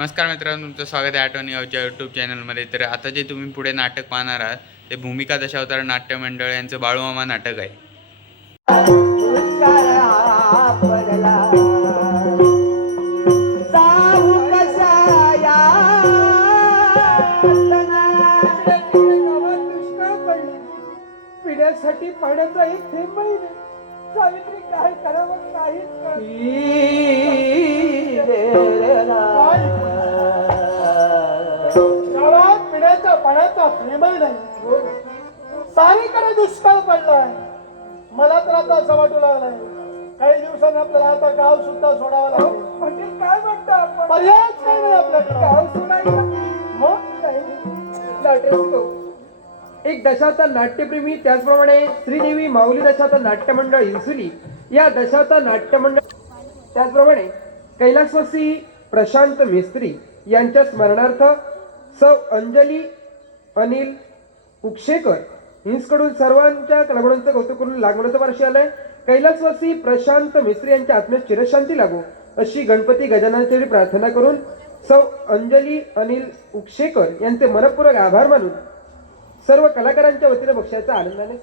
नमस्कार मित्रांनो, तुमचं स्वागत आहे आठवणी गावच्या यूट्यूब चॅनलमध्ये. तर आता जे तुम्ही पुढे नाटक पाहणार आहात ते भूमिका दशावतार नाट्य मंडळ यांचं बाळूमामा नाटक आहे. पिण्यासाठी पाण्याचा एक थेंबही नाही. सावित्री काय करावं काहीच गावात पिण्याच्या पाण्याचा थेंबही नाही. सारीकडे दुष्काळ पडलाय. मला तर आता असं वाटू लागलाय काही दिवसांनी आपल्याला आता गाव सुद्धा सोडावं लागेल. म्हणजे काय म्हणता आपण? पर्यायच काही नाही आपल्याकडे. गाव सोडायचं मग एक दशावतार नाट्यप्रेमी, त्याचप्रमाणे श्रीदेवी माऊली दशावतार नाट्य मंडळ इंसुली या दशावतार नाट्य मंडळ, त्याचप्रमाणे कैलासवासी प्रशांत मिस्त्री यांच्या स्मरणार्थ सौ अंजली अनिल उक्षेकर हिंसकडून सर्वांच्या कलागुणांचं कौतुक करून लागवण्याचं वर्ष आलंय. कैलासवासी प्रशांत मिस्त्री यांच्या आत्म्यास चिरशांती लागो अशी गणपती गजाननाची प्रार्थना करून सौ अंजली अनिल उक्षेकर यांचे मनपूर्वक आभार मानून सर्व कलाकारांच्या वतीने बक्षाचा आनंदाने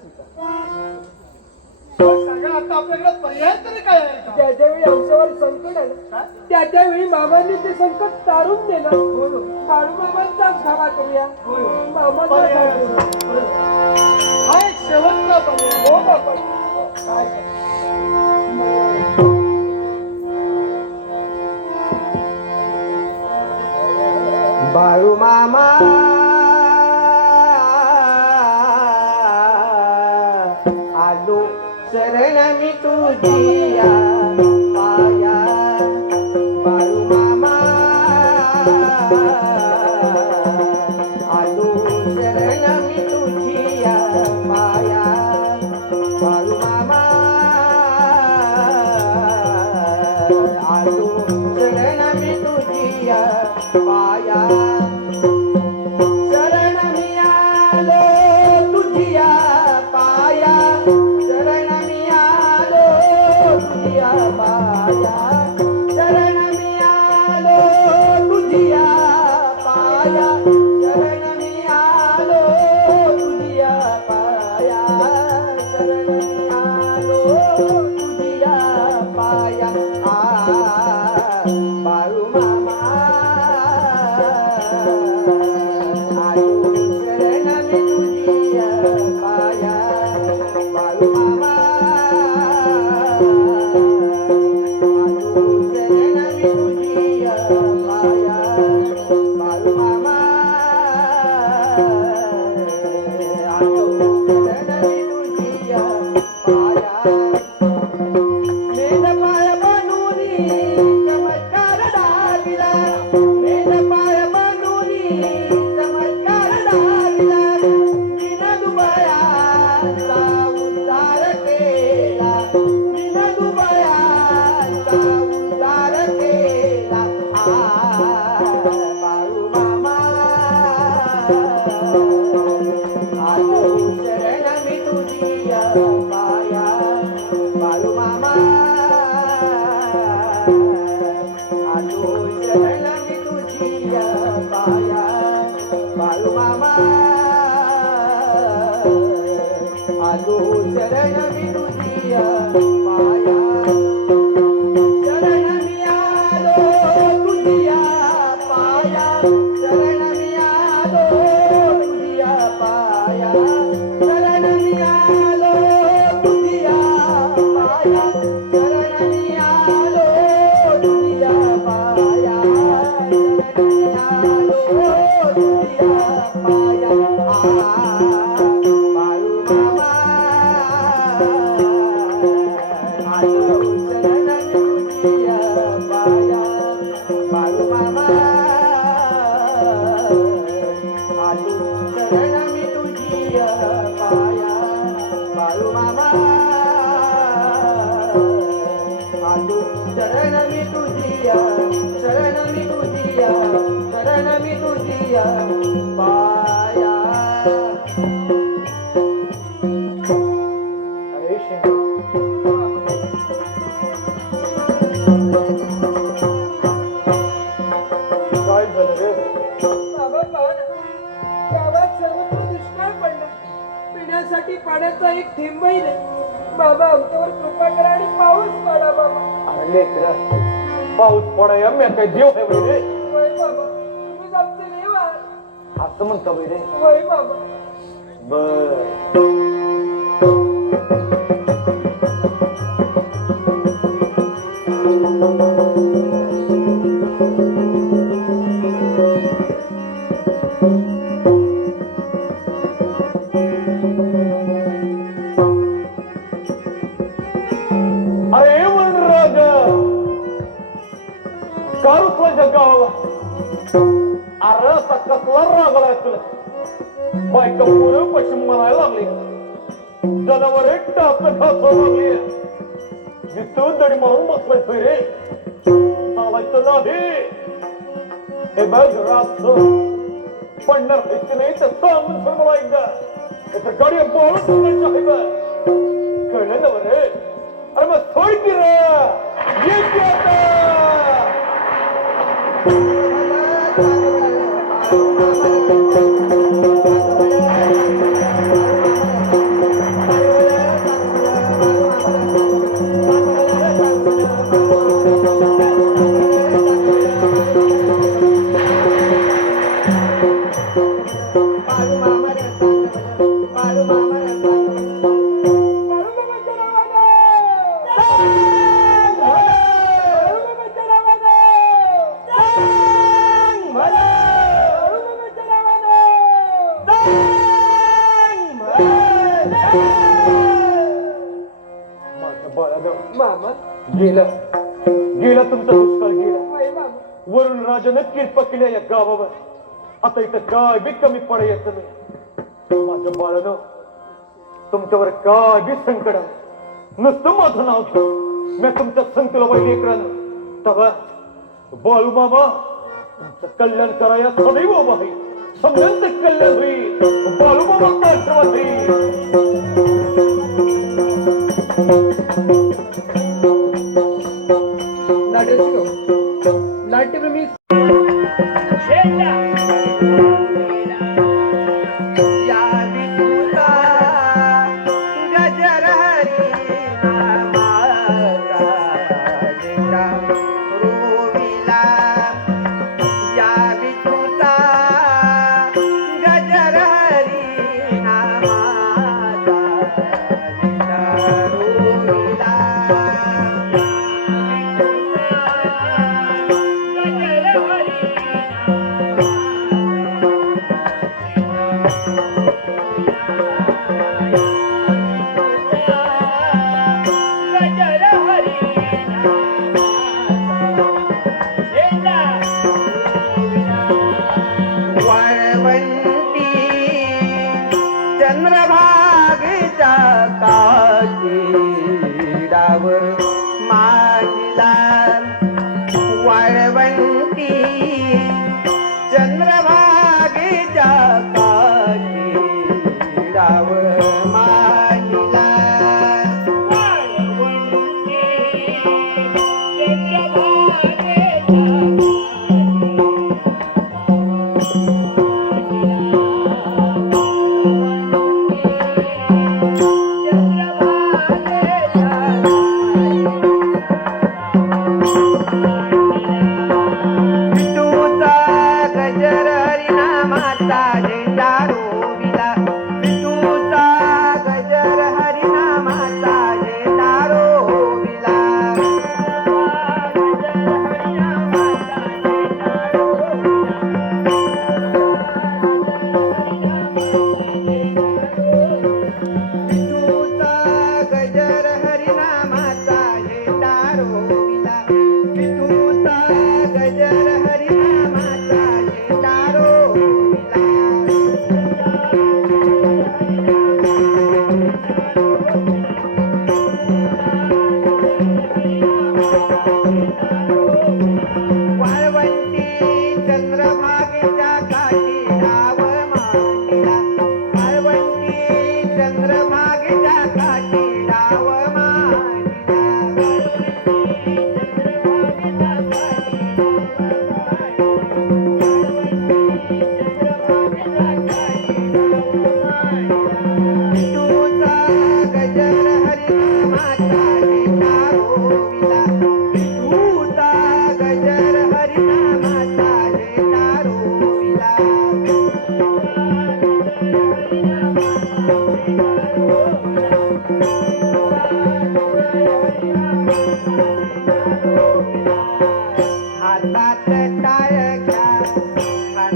आता आपल्याकडे पर्याय तरी काय आहे? त्याच्यावेळी आमच्यावर संकट आलं, त्याच्यावेळी मामांनी ते संकट तारून दिलं. बाळूमामांचा धावा करूया. मामांचा हा एक शेवटचा पर्याय. हो बाबा, काय बाळूमामा आलो शरण मी तुझिया पाया. बाळूमामा आलो शरण मी तुझिया पाया. बाळूमामा आलो शरण मी तुझिया पाया. बाबा पाहा ना, गावात सर्वत्र दुष्काळ पडला, पिण्यासाठी पाण्याचा एक थेंबही नाही. बाबा आमच्यावर कृपा करा आणि पाऊस पडा बाबा. अरे लेकरा, पाऊस पडाया मी काय देव आहे बाई रे. होय बाबा, तुम्हीच आमचे देव आहात. असं म्हणता बाई रे. होय बाबा. बर अरे वनराज, का रुसला गावाला? अरे असा कसला रागलाय तुला? बायका पोरं पश्चिम म्हणायला लागली, जनावरे टाप घासू लागली. तू दडी मारून बसलाय होय रे. चालायचं नाही. हे बघ रात पडणार पैसे नाही तर सांगून सर मला एकदा. त्याचं गाडी बोलून सोडायचं आहे बघ. कळलं ना बरे? अरे मग सोय की रे. ये की आता. माझ्या बाळानं मामा. गेला गेला तुमचा दुष्काळ गेला. होय बाबा. वरून राजा नक्कीच पकडल्या या गावावर. आता इथं काय बी कमी पडायचं नाही. माझ्या बाळानं तुमच्यावर काय बी संकट आलं, नुसतं माझं नाव घ्या. मी तुमच्या संकुला वैद्य लेकरानं तेव्हा बाळू मामा तुमचं कल्याण कराया सदैव उभा आहे. समजांचं कल्याण होईल. बाळू मामा आशीर्वाद होईल. नाट्यप्रेमी चंद्रभागेच्या काशीडावर माझीला वाळवंटी चंद्रभागेच्या काशीडावर माझीला वाळवंटी तुझा गजर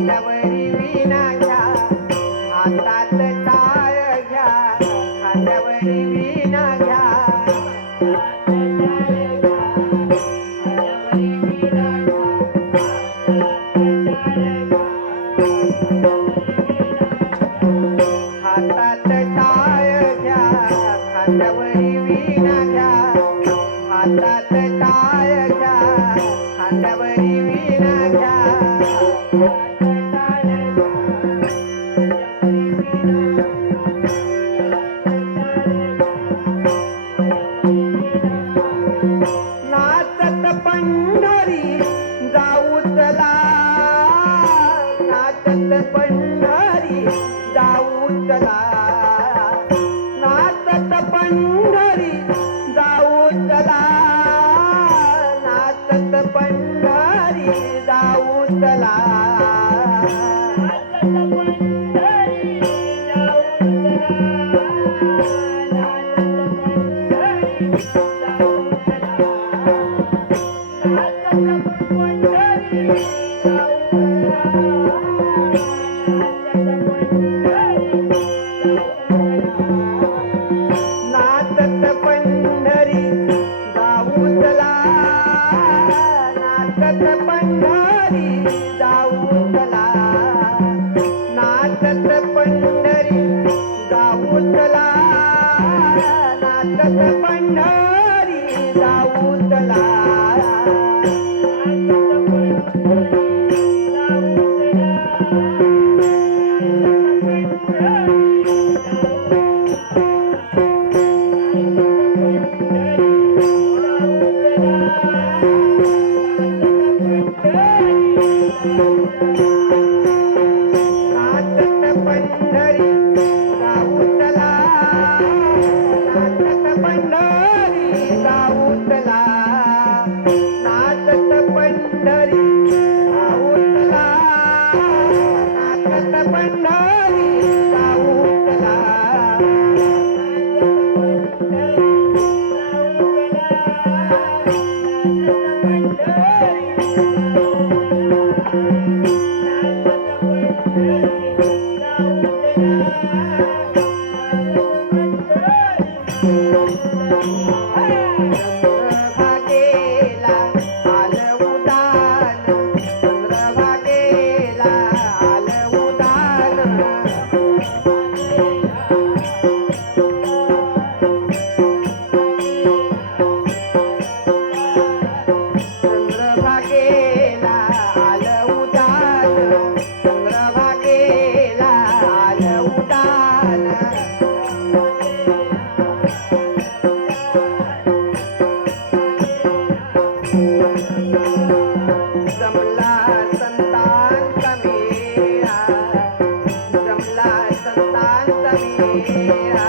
खांद्यावरी विणा घ्या हातात टाळ घ्या खांद्यावरी विणा घ्या हातात टाळ घ्या खांद्यावरी विणा घ्या हातात टाळ घ्या खांद्यावरी विणा घ्या नाचत पंढरी जाऊ चला नाचत पंढरी जाऊ चला नाचत पंढरी जाऊ चला नाचत पंढरी जाऊ चला नाचत पंढरी जाऊ चला नाचत पंढरी जाऊ चला नाचत पंढरी जाऊ चला नाचत पंढरी जाऊ चला नाचत पंढरी जाऊ चला नाचत पंढरी जाऊ चला नाचत पंढरी जाऊ चला नाचत पंढरी जाऊ चला चंद्रभागेला आलं उदान चंद्रभागेला आलं उदान चंद्रभागेला आलं उदान चंद्रभागेला आलं उदान जमला संतांचा मेळा जमला संतांचा मेळा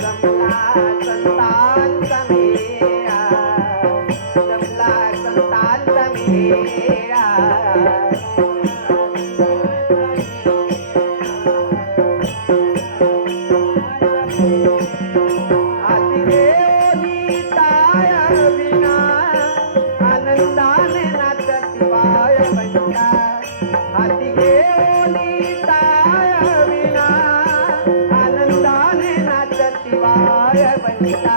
जमला संतांचा मेळा जमला संतांचा मेळा हाती घेऊनी टाळ विणा आनंदाने नाचती बाय बंटा हाती घेऊनी टाळ विणा आनंदाने नाचती बाय बंटा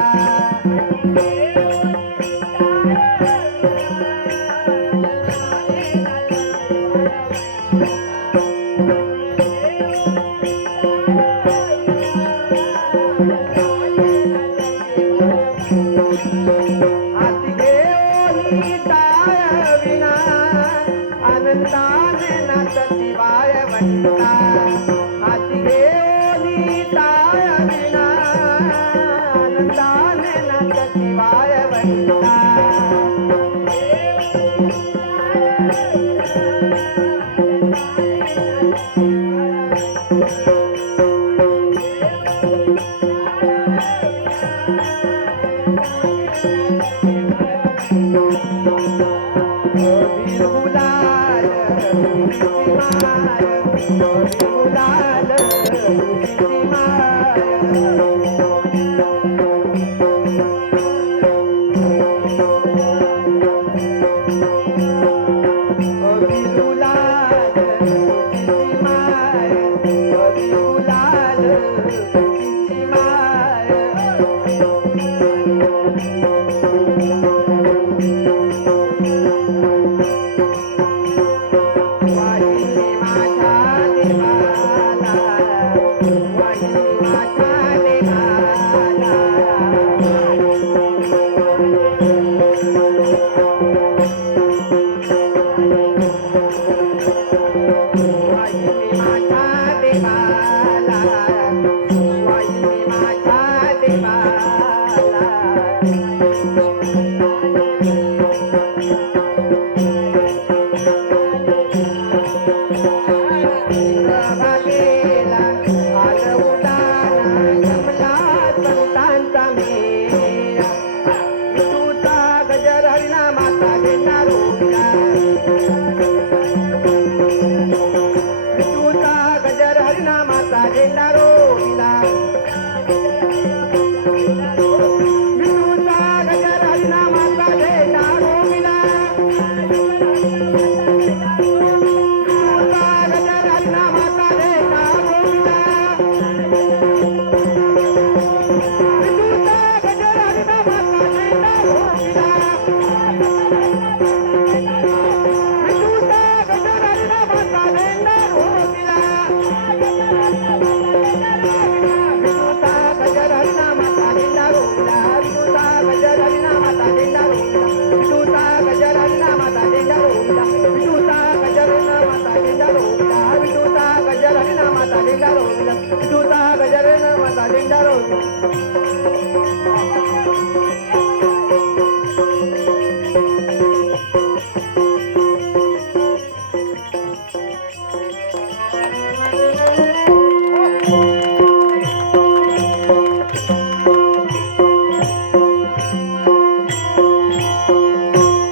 हाती घेऊनी टाळ विणा आनंदाने नाचती बाय बंटा हाती घेऊनी टाळ विणा आनंदाने नाचती बाय बंटा बिलगुलाल बिलगुलाल विठूचा गजर हरिनामाचा देता गोविंदा विठूचा गजर हरिनामाचा देता गोविंदा विठूचा गजर हरिनामाचा देता गोविंदा विठूचा गजर हरिनामाचा देता गोविंदा विठूचा गजर हरिनामाचा देता गोविंदा विठूचा गजर हरिनामाचा देता गोविंदा विठूचा गजर हरिनामाचा देता गोविंदा विठूचा गजर हरिनामाचा देता गोविंदा विठूचा गजर हरिनामाचा देता गोविंदा विठूचा गजर हरिनामाचा देता गोविंदा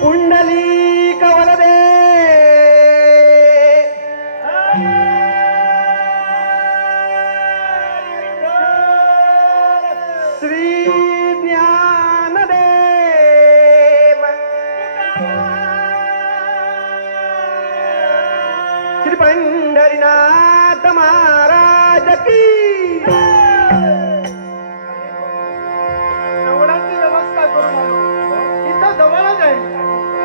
पुंडलिक वरदे श्री ज्ञानदेव श्री पंढरीनाथ महाराज की जेवणाची व्यवस्था करून आलो इथं जवळच आहे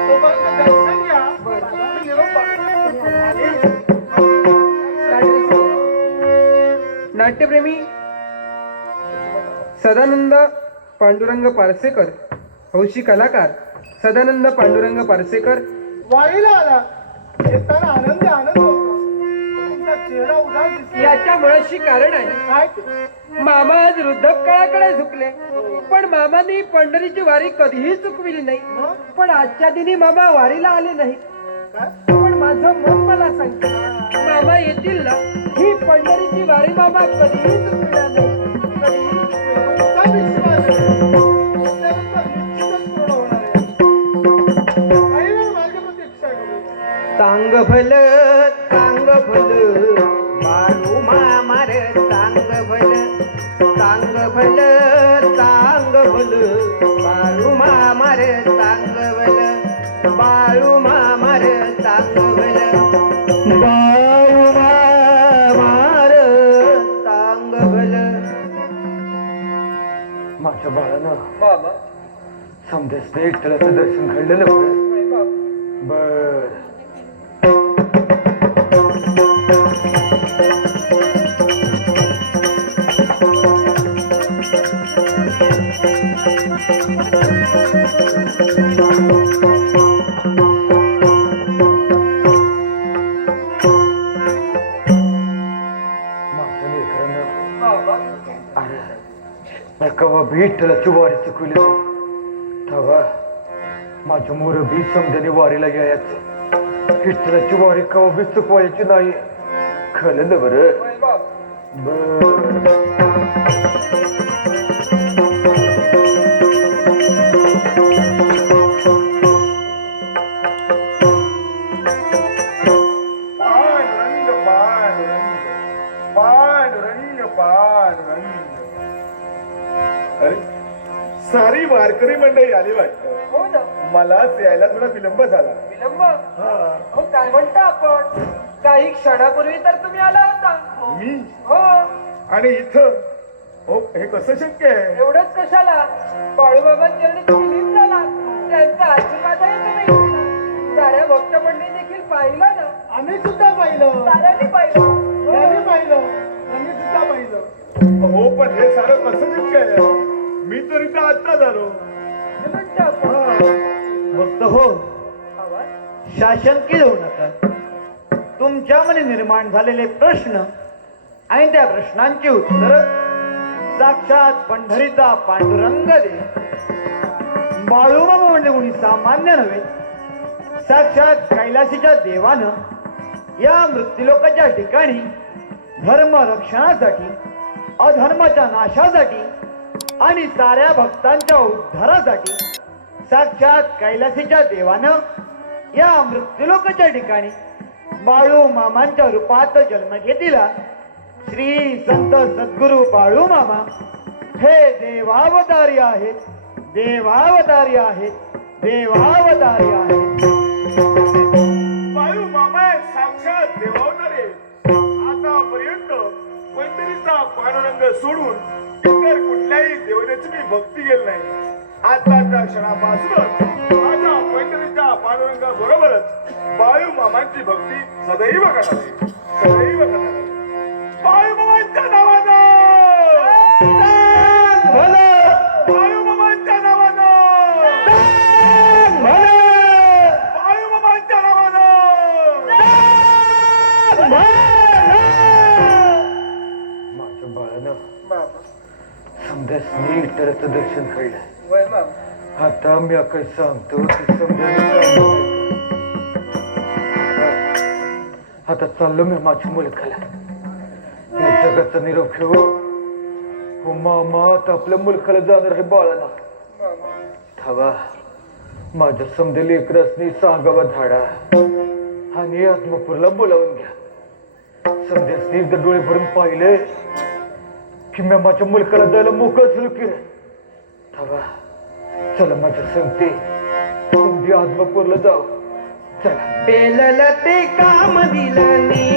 तोपर्यंत दर्शन घ्या मी निरोप नाट्यप्रेमी सदानंद पांडुरंग पारसेकर, हौशी कलाकार सदानंद पांडुरंग पारसेकर वारीला आला येताना आनंद होतो तुमचा चेहरा उदास दिसला याच्या मुळाशी कारण आहे. काय ते? मामा आज वृद्धकाळाकडे झुकले, पण मामानी पंढरीची वारी कधीही चुकविली नाही. पण आजच्या दिनी मामा वारीला आले नाही. काय? पण माझं मन मला सांगते मामा येतील ना. ही पंढरीची वारी मामा कधीही चुकविणार नाही. कधीही चुकविणार नाही. काय विश्वास आहे? त्यानंतर निश्चितच पूर्ण होणार आहे. काही वेळ माझी प्रतीक्षा करू. चांग भल बाळू मामार चांग भल बाळू मामार चांग भल बाळू मामार चांग भल बाळू मामार चांग भल माझ्या बाळानं मामा समजाच नाही विठ्ठलाचं दर्शन घडलं ना बर माझ्या लेकरानं अरे कवा विठ्ठलाची वारी चुकवली तेव्हा माझ्या मोर बी समजाने वारीला घ्यायचं. विठ्ठलाची वारी कवा बी चुकवायची नाही. खरं ना बरं बर पांडुरंग पांडुरंग पांडुरंग पांडुरंग. अरे सारी वारकरी मंडळी आली वाटतं. हो ना. मलाच यायला थोडा विलंब झाला. विलंब हा. हो काय म्हणता आपण. काही क्षणापूर्वी तर तुम्ही आला होता. मी हो आणि इथं हो हे कसं शक्य आहे? एवढंच कशाला. बाळूबाबांचरणी तुम्ही लीन झाला. त्यांचा आशीर्वाद आहे तुम्ही. साऱ्या भक्त मंडळी देखील पाहिलं ना. आम्ही सुद्धा पाहिलं. साऱ्यांनी पाहिलं. त्यांनी पाहिलं. आम्ही सुद्धा पाहिलं. हो पण हे सारं कसं शक्य आहे? मी तर इथं आत्ता झालो. हे म्हणतं आपण. भक्त हो शासन केलं होऊ नका. तुमच्यामध्ये निर्माण झालेले प्रश्न आणि त्या प्रश्नांची उत्तर साक्षात पंढरीचा पांडुरंग दे. बाळूमामा म्हणजे कोणी सामान्य नव्हे. साक्षात कैलासीच्या देवानं या मृत्यूलोकाच्या ठिकाणी धर्म रक्षणासाठी अधर्माच्या नाशासाठी आणि साऱ्या भक्तांच्या उद्धारासाठी साक्षात कैलासीच्या देवानं या मृत्यूलोकाच्या ठिकाणी बाळू मामांच्या रूपात जन्म घेतला. श्री संत सद्गुरु बाळू मामा हे देवावतारी आहेत, देवावतारी आहेत, देवावतारी आहेत. बाळू मामा साक्षात देवावतारे. आतापर्यंत पैतरीचा पांडुरंग सोडून इतर कुठल्याही देवतेची मी भक्ती केली नाही. आताच्या क्षणापासूनच माझ्या पैतरीच्या पांडुरंगा बरोबरच बाळू मामांची भक्ती सदैव करणार आहे, सदैव करणार आहे. बाळू मामांच्या नावानं, बाळू मामांच्या नावानं, बाळू मामांच्या नावानं. माझ्या बाळानं समजा नीटचं दर्शन घडलं. वय बाबा. आता मी काय सांगतो ते समजा. आता चाललो मी माझ्या मुलखाला. या जगाचा निरोप घेऊ. हो मामा आता आपल्या मुलखाला जाणार आहे बाळाला. थांबा माझ्या समजेल एक रसनी सांगावा धाडा आणि आत्मपूरला बोलावून घ्या. समजेसनी एकदा डोळे भरून पाहिले की मी माझ्या मुलखाला जायला मोकळं झालो की. थांबा चला माझ्या संगते समजी आत्मपूरला जाऊ. चला पेलल ते काम दिलं नी